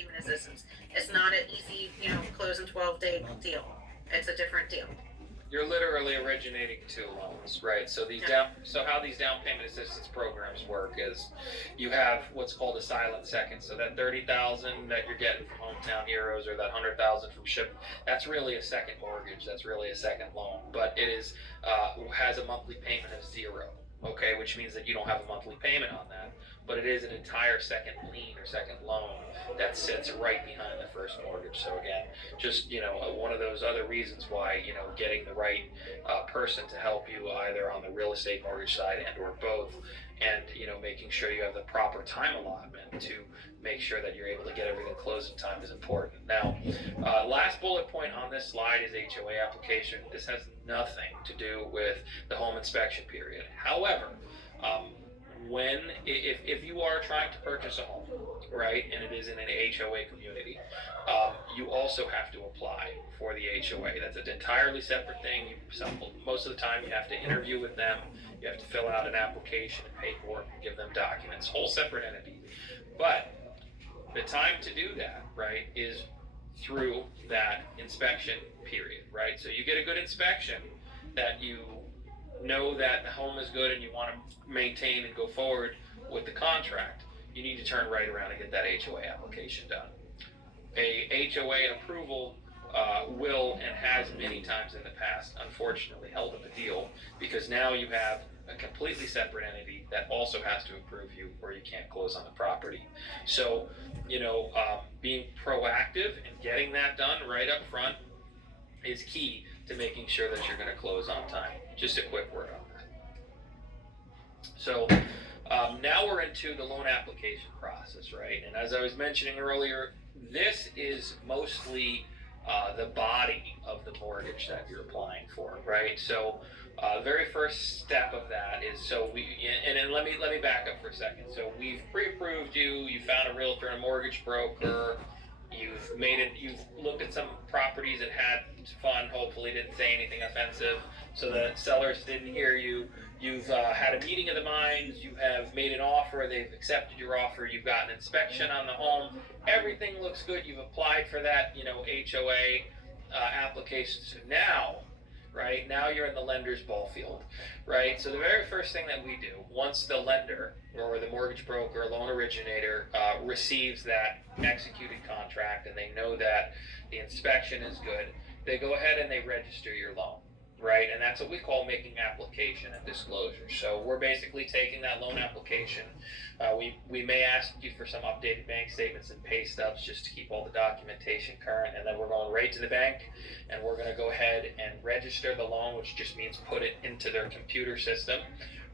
payment assistance. It's not an easy, close in 12-day deal. It's a different deal. You're literally originating two loans, right? So how these down payment assistance programs work is you have what's called a silent second. So that 30,000 that you're getting from Hometown Heroes, or that 100,000 from Ship, that's really a second mortgage. That's really a second loan, but it is has a monthly payment of 0. Okay, which means that you don't have a monthly payment on that, but it is an entire second lien or second loan that sits right behind the first mortgage. So again, just one of those other reasons why getting the right person to help you either on the real estate mortgage side and or both, and making sure you have the proper time allotment to make sure that you're able to get everything closed in time is important. Now, last bullet point on this slide is HOA application. This has nothing to do with the home inspection period. However, if you are trying to purchase a home, right, and it is in an HOA community, you also have to apply for the HOA. That's an entirely separate thing. Most of the time you have to interview with them, you have to fill out an application and paperwork and give them documents, whole separate entity. But the time to do that, right, is through that inspection period, right? So you get a good inspection that you know that the home is good and you want to maintain and go forward with the contract, you need to turn right around and get that HOA application done. A HOA approval will and has many times in the past, unfortunately, held up a deal, because now you have a completely separate entity that also has to approve you, or you can't close on the property. So, being proactive and getting that done right up front is key to making sure that you're going to close on time. Just a quick word on that. So now we're into the loan application process, right? And as I was mentioning earlier, this is mostly the body of the mortgage that you're applying for, right? So the very first step of that is, and then let me back up for a second. So we've pre-approved you, you found a realtor and a mortgage broker, you've looked at some properties and had fun, hopefully didn't say anything offensive, so the sellers didn't hear you. You've had a meeting of the minds, you have made an offer, they've accepted your offer, you've got an inspection on the home, everything looks good, you've applied for that, HOA application. So now you're in the lender's ball field, right? So the very first thing that we do, once the lender or the mortgage broker, loan originator receives that executed contract and they know that the inspection is good, they go ahead and they register your loan, right? And that's what we call making application and disclosure. So we're basically taking that loan application. We may ask you for some updated bank statements and pay stubs just to keep all the documentation current, and then we're going right to the bank and we're going to go ahead and register the loan, which just means put it into their computer system,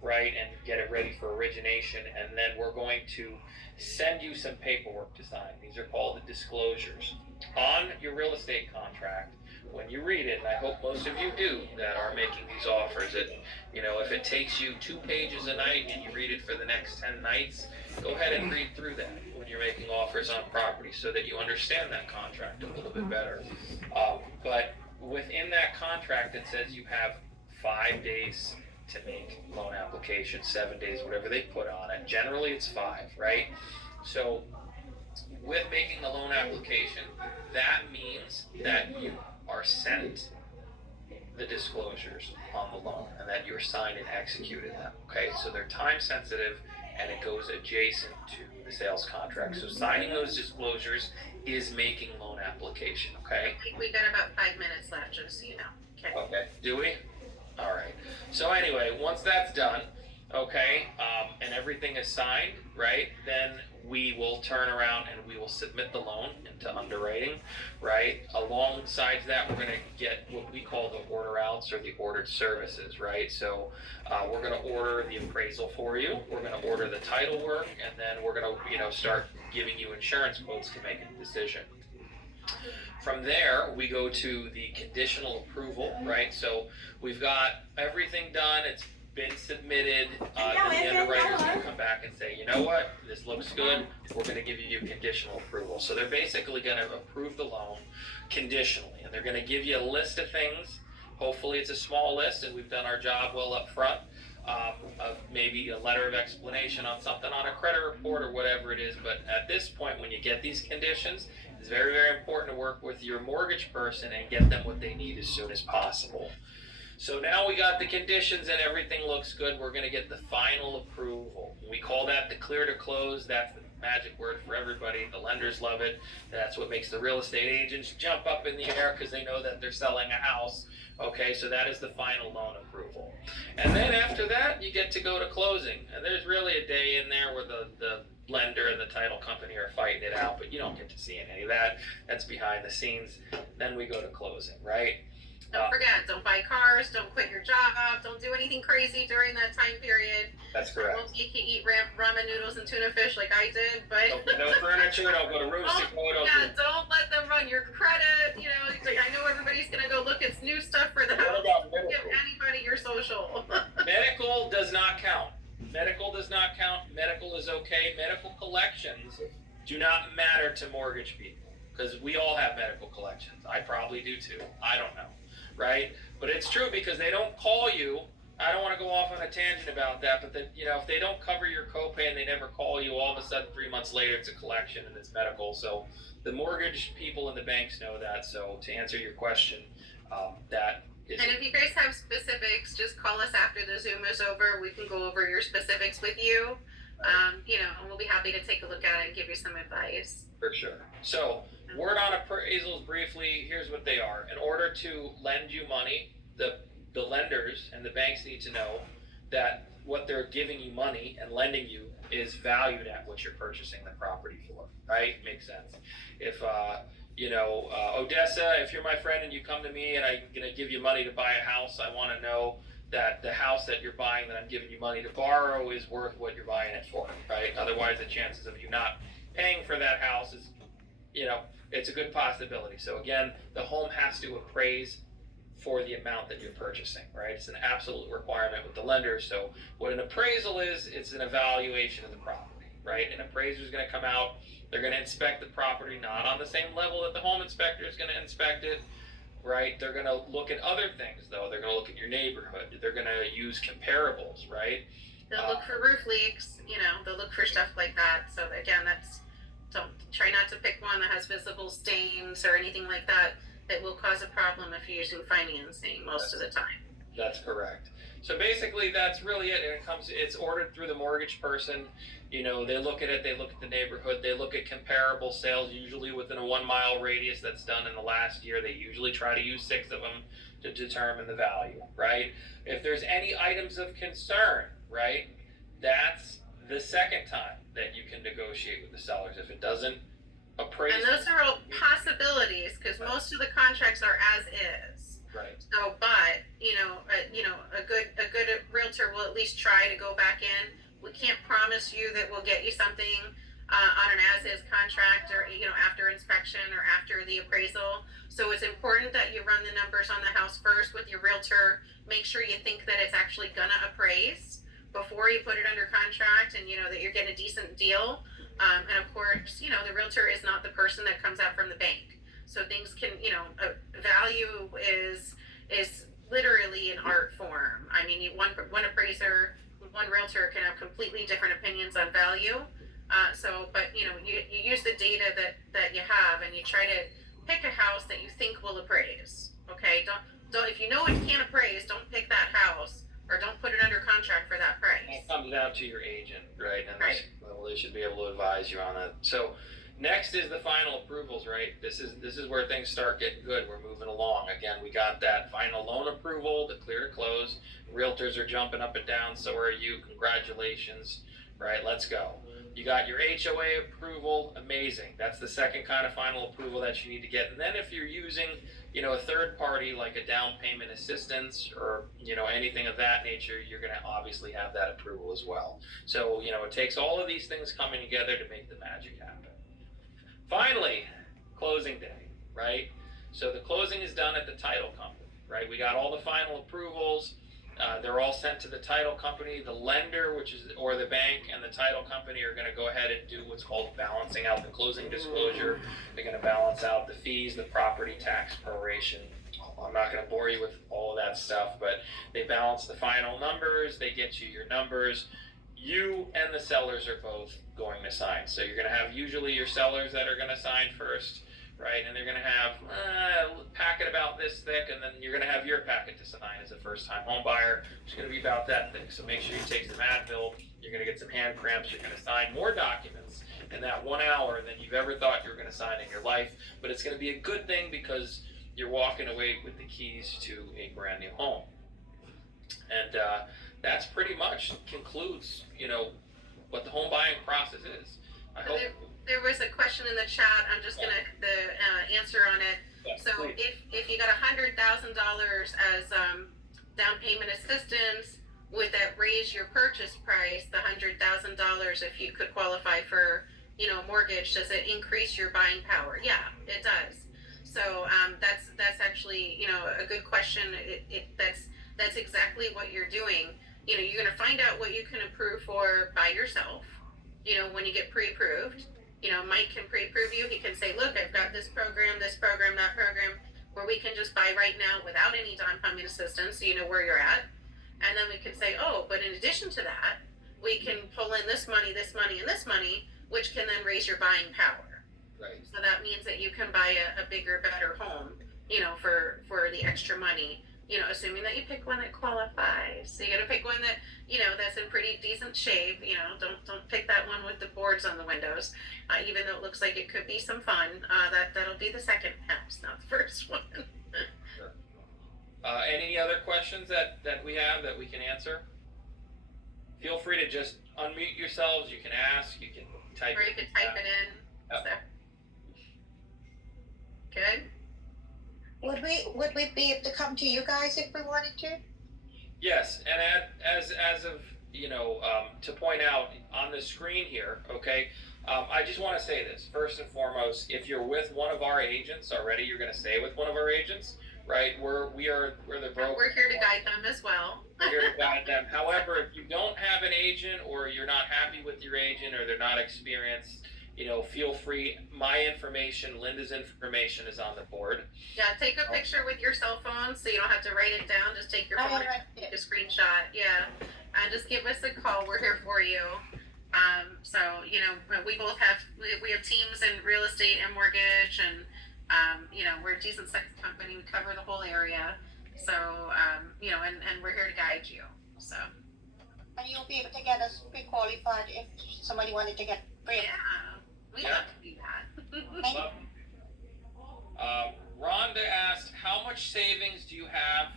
right, and get it ready for origination. And then we're going to send you some paperwork to sign. These are called the disclosures. On your real estate contract, when you read it, and I hope most of you do that are making these offers, that if it takes you 2 pages a night and you read it for the next 10 nights, go ahead and read through that when you're making offers on property so that you understand that contract a little bit better. But within that contract, it says you have 5 days to make loan application, 7 days, whatever they put on it. Generally it's 5, right? So with making the loan application, that means that you are sent the disclosures on the loan and that you're signed and executed them, okay? So they're time sensitive and it goes adjacent to the sales contract. So signing those disclosures is making loan application, okay? I think we got about 5 minutes left, just so you know. Okay, do we? All right. So anyway, once that's done, okay, and everything is signed, right, then we will turn around and we will submit the loan into underwriting, right? Alongside that, we're going to get what we call the order outs or the ordered services, right? So we're going to order the appraisal for you, we're going to order the title work, and then we're going to start giving you insurance quotes to make a decision. From there, we go to the conditional approval, right? So we've got everything done, it's been submitted, then the underwriter's going to come back and say, you know what, this looks good, we're going to give you conditional approval. So they're basically going to approve the loan conditionally, and they're going to give you a list of things. Hopefully it's a small list and we've done our job well up front. maybe a letter of explanation on something on a credit report or whatever it is. But at this point, when you get these conditions, it's very, very important to work with your mortgage person and get them what they need as soon as possible. So now we got the conditions and everything looks good. We're going to get the final approval. We call that the clear to close. That's the magic word for everybody. The lenders love it. That's what makes the real estate agents jump up in the air because they know that they're selling a house. Okay, so that is the final loan approval. And then after that, you get to go to closing. And there's really a day in there where the lender and the title company are fighting it out, but you don't get to see any of that. That's behind the scenes. Then we go to closing, right? Don't forget, don't buy cars, don't quit your job, don't do anything crazy during that time period. That's I correct. won't make you eat ramen noodles and tuna fish like I did, but No furniture, don't go to roofs, don't let them run your credit. You know, like, I know everybody's gonna go look at new stuff for the What house. about Don't give medical? anybody your social. Medical does not count. Medical does not count. Medical is okay. Medical collections do not matter to mortgage people because we all have medical collections. I probably do too. I don't know, right? But it's true because they don't call you. I don't want to go off on a tangent about that, but that, you know, if they don't cover your copay and they never call you, all of a sudden 3 months later it's a collection and it's medical. So the mortgage people and the banks know that. So to answer your question, that is. And if you guys have specifics, just call us after the Zoom is over. We can go over your specifics with you. You know, and we'll be happy to take a look at it and give you some advice. For sure. So, word on appraisals briefly, here's what they are. In order to lend you money, the lenders and the banks need to know that what they're giving you money and lending you is valued at what you're purchasing the property for, right? Makes sense. If, Odessa, if you're my friend and you come to me and I'm going to give you money to buy a house, I want to know that the house that you're buying that I'm giving you money to borrow is worth what you're buying it for, right? Otherwise, the chances of you not paying for that house is, it's a good possibility. So again, the home has to appraise for the amount that you're purchasing, right? It's an absolute requirement with the lender. So what an appraisal is, it's an evaluation of the property, right? An appraiser is going to come out, they're going to inspect the property, not on the same level that the home inspector is going to inspect it, right? They're going to look at other things, though. They're going to look at your neighborhood. They're going to use comparables, right? They'll look for roof leaks, they'll look for stuff like that. So again, don't try not to pick one that has visible stains or anything like that will cause a problem if you're using financing most of the time. That's correct. So basically that's really it. And it's ordered through the mortgage person. They look at it, they look at the neighborhood, they look at comparable sales, usually within a 1 mile radius that's done in the last year. They usually try to use 6 of them to determine the value, right? If there's any items of concern, right, that's the second time that you can negotiate with the sellers. If it doesn't appraise. And those are all possibilities because most of the contracts are as is. Right. So, but a good realtor will at least try to go back in. We can't promise you that we'll get you something on an as-is contract or after inspection or after the appraisal. So it's important that you run the numbers on the house first with your realtor. Make sure you think that it's actually gonna appraise before you put it under contract, and that you're getting a decent deal. And of course, the realtor is not the person that comes out from the bank. So things can, value is literally an art form. I mean, one appraiser, one realtor can have completely different opinions on value. But you use the data that you have, and you try to pick a house that you think will appraise. Okay, don't if you know it can't appraise, don't pick that house or don't put it under contract for that price. It comes down to your agent, right? And Right. they should be able to advise you on that. So next is the final approvals, right? This is where things start getting good. We're moving along. Again, we got that final loan approval, the clear to close. Realtors are jumping up and down, so are you. Congratulations, right? Let's go. You got your HOA approval, amazing. That's the second kind of final approval that you need to get. And then if you're using, a third party like a down payment assistance or, anything of that nature, you're going to obviously have that approval as well. So, it takes all of these things coming together to make the magic happen. Finally, closing day, right? So the closing is done at the title company, right? We got all the final approvals. They're all sent to the title company. The lender, or the bank, and the title company are going to go ahead and do what's called balancing out the closing disclosure. They're going to balance out the fees, the property tax proration, I'm not going to bore you with all of that stuff, but they balance the final numbers, they get you your numbers. You and the sellers are both going to sign. So you're going to have usually your sellers that are going to sign first, right? And they're going to have a packet about this thick, and then you're going to have your packet to sign as a first-time home buyer, which is going to be about that thick. So make sure you take some Advil. You're going to get some hand cramps. You're going to sign more documents in that 1 hour than you've ever thought you were going to sign in your life. But it's going to be a good thing because you're walking away with the keys to a brand new home. And that's pretty much concludes, what the home buying process is. I hope. There was a question in the chat. I'm just gonna answer on it. Yeah, So please. if you got $100,000 as down payment assistance, would that raise your purchase price? The $100,000, if you could qualify for mortgage, does it increase your buying power? Yeah, it does. So that's actually a good question. That's exactly what you're doing. You're gonna find out what you can approve for by yourself. When you get pre-approved. Mike can pre-approve you. He can say, look, I've got this program, that program, where we can just buy right now without any down payment assistance, so you know where you're at. And then we can say, oh, but in addition to that, we can pull in this money, and this money, which can then raise your buying power. Right. So that means that you can buy a bigger, better home, for the extra money, assuming that you pick one that qualifies. So you gotta pick one that, that's in pretty decent shape. Don't pick that one with the boards on the windows, even though it looks like it could be some fun. That'll be the second house, not the first one. Sure. Any other questions that we have that we can answer? Feel free to just unmute yourselves. You can ask. You can type. Or you can type it in. Yep. So. Good. Would we be able to come to you guys if we wanted to? Yes, and as of to point out on the screen here, okay. I just want to say this first and foremost. If you're with one of our agents already, you're going to stay with one of our agents, right? We're the broker. We're here to guide them as well. We're here to guide them. However, if you don't have an agent, or you're not happy with your agent, or they're not experienced, feel free. My information, Linda's information, is on the board. Yeah, take a picture with your cell phone so you don't have to write it down. Just take your phone and take a screenshot. Yeah, and just give us a call. We're here for you. So we both have teams in real estate and mortgage, and we're a decent sized company. We cover the whole area. So and we're here to guide you. So. And you'll be able to get us pre-qualified if somebody wanted to get pre. Yeah, we love to do that. Rhonda asked, how much savings do you have?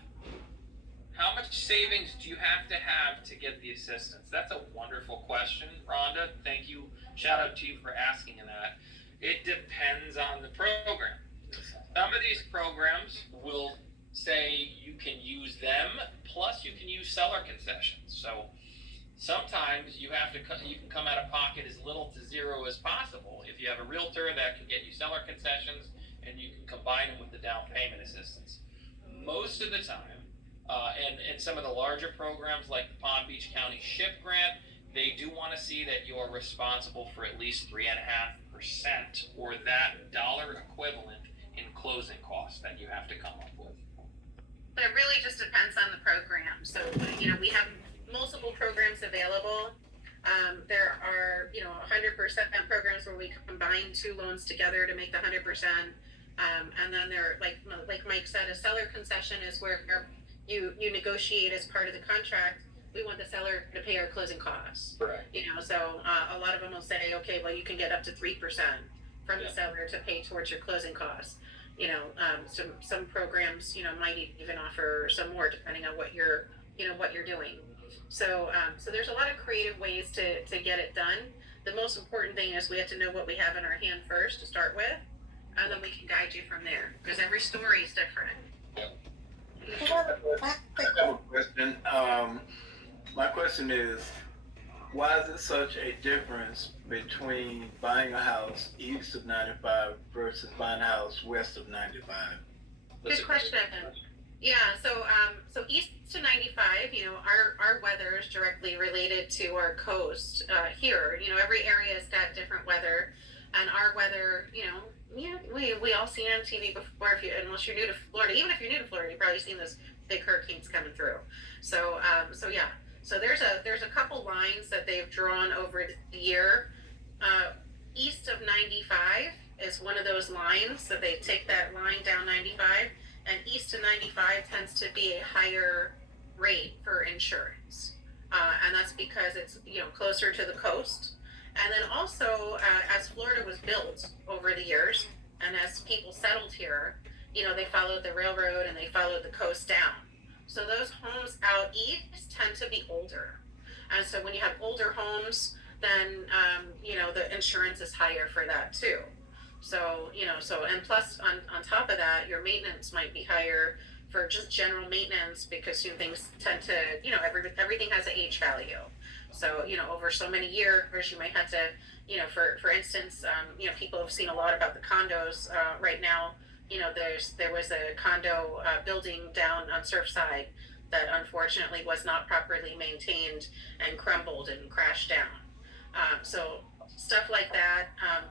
How much savings do you have to get the assistance? That's a wonderful question, Rhonda. Thank you. Shout out to you for asking that. It depends on the program. Some of these programs will say you can use them, plus you can use seller concessions. So sometimes you can come out of pocket as little to zero as possible if you have a realtor that can get you seller concessions, and you can combine them with the down payment assistance. Most of the time, and some of the larger programs like the Palm Beach County SHIP grant, they do want to see that you're responsible for at least 3.5% or that dollar equivalent in closing costs that you have to come up with. But it really just depends on the program. So we have multiple programs available. There are 100% programs where we combine two loans together to make the 100%. And then there, like Mike said, a seller concession is where you negotiate as part of the contract. We want the seller to pay our closing costs. Right. So a lot of them will say, okay, well, you can get up to 3% from the seller to pay towards your closing costs. Some programs might even offer some more depending on what you're doing. So there's a lot of creative ways to get it done. The most important thing is we have to know what we have in our hand first to start with, and then we can guide you from there, because every story is different. I have a question. My question is, why is it such a difference between buying a house east of 95 versus buying a house west of 95? Good question. Yeah, so east to 95, our weather is directly related to our coast here. Every area has got different weather, and our weather, we all seen it on TV before. Unless you're new to Florida, even if you're new to Florida, you've probably seen those big hurricanes coming through. So, yeah. So there's a couple lines that they've drawn over the year. East of 95 is one of those lines. So they take that line down 95, and east of 95 tends to be a higher rate for insurance, and that's because it's closer to the coast. And then also, as Florida was built over the years, and as people settled here, they followed the railroad and they followed the coast down. So those homes out east tend to be older. And so when you have older homes, then, the insurance is higher for that too. So, and plus on top of that, your maintenance might be higher for just general maintenance, because things tend to, everything has an age value. So, over so many years, you might have to, for instance, people have seen a lot about the condos right now. There was a condo building down on Surfside that unfortunately was not properly maintained and crumbled and crashed down. So stuff like that,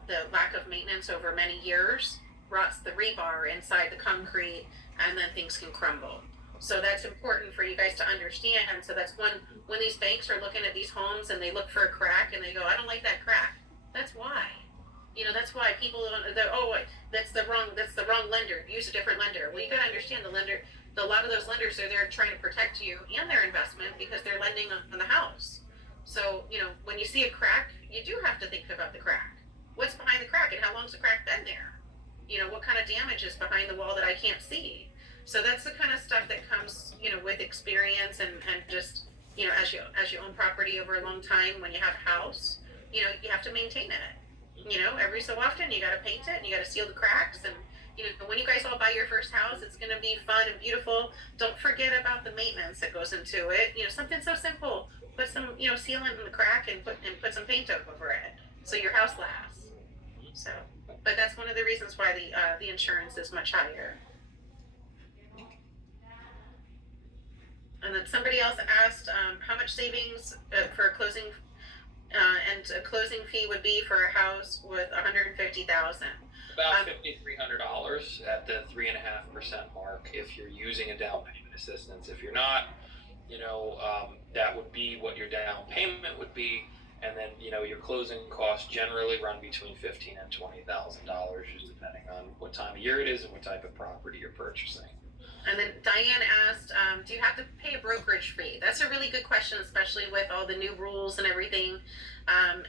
the lack of maintenance over many years rots the rebar inside the concrete, and then things can crumble. So that's important for you guys to understand. So that's when these banks are looking at these homes and they look for a crack and they go, I don't like that crack. That's why. That's why people that's the wrong lender. Use a different lender. Well, you gotta understand a lot of those lenders are there trying to protect you and their investment, because they're lending on the house. So, when you see a crack, you do have to think about the crack. What's behind the crack, and how long's the crack been there? What kind of damage is behind the wall that I can't see? So that's the kind of stuff that comes, with experience and just, as you own property over a long time. When you have a house, you have to maintain it. Every so often you got to paint it and you got to seal the cracks. And, when you guys all buy your first house, it's going to be fun and beautiful. Don't forget about the maintenance that goes into it. Something so simple. Put some, sealant in the crack and put some paint over it so your house lasts. So, but that's one of the reasons why the insurance is much higher. And then somebody else asked how much savings for a closing and a closing fee would be for a house with $150,000. About $5,300 at the 3.5% mark if you're using a down payment assistance. If you're not, that would be what your down payment would be, and then your closing costs generally run between $15,000 and $20,000, just depending on what time of year it is and what type of property you're purchasing. And then Diane asked, do you have to pay a brokerage fee? That's a really good question, especially with all the new rules and everything.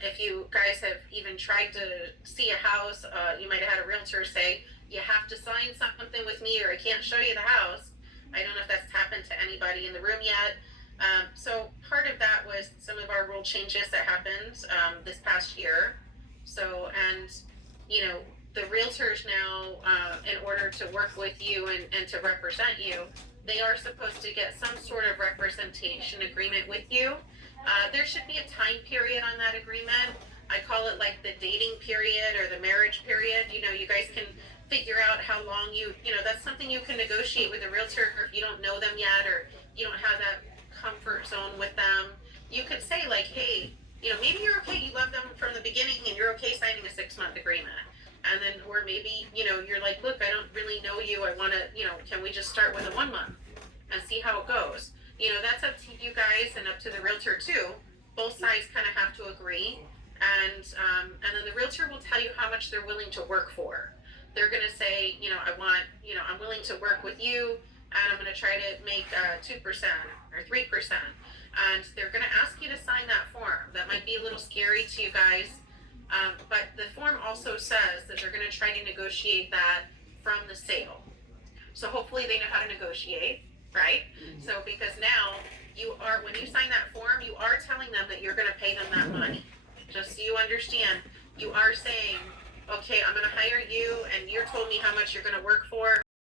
If you guys have even tried to see a house, you might have had a realtor say, you have to sign something with me or I can't show you the house. I don't know if that's happened to anybody in the room yet. So part of that was some of our rule changes that happened this past year. So, and, the realtors now, in order to work with you and to represent you, they are supposed to get some sort of representation agreement with you. There should be a time period on that agreement. I call it like the dating period or the marriage period. You guys can figure out how long that's something you can negotiate with a realtor if you don't know them yet, or you don't have that comfort zone with them. You could say like, hey, maybe you're okay, you love them from the beginning and you're okay signing a 6-month agreement. And then, or maybe, you're like, look, I don't really know you. I want to, can we just start with a 1 month and see how it goes? That's up to you guys and up to the realtor too. Both sides kind of have to agree. And then the realtor will tell you how much they're willing to work for. They're going to say, I'm willing to work with you and I'm going to try to make 2% or 3%. And they're going to ask you to sign that form. That might be a little scary to you guys. But the form also says that they're going to try to negotiate that from the sale. So hopefully they know how to negotiate, right? Mm-hmm. So because now when you sign that form, you are telling them that you're going to pay them that money. Just so you understand, you are saying, okay, I'm going to hire you and you're told me how much you're going to work for.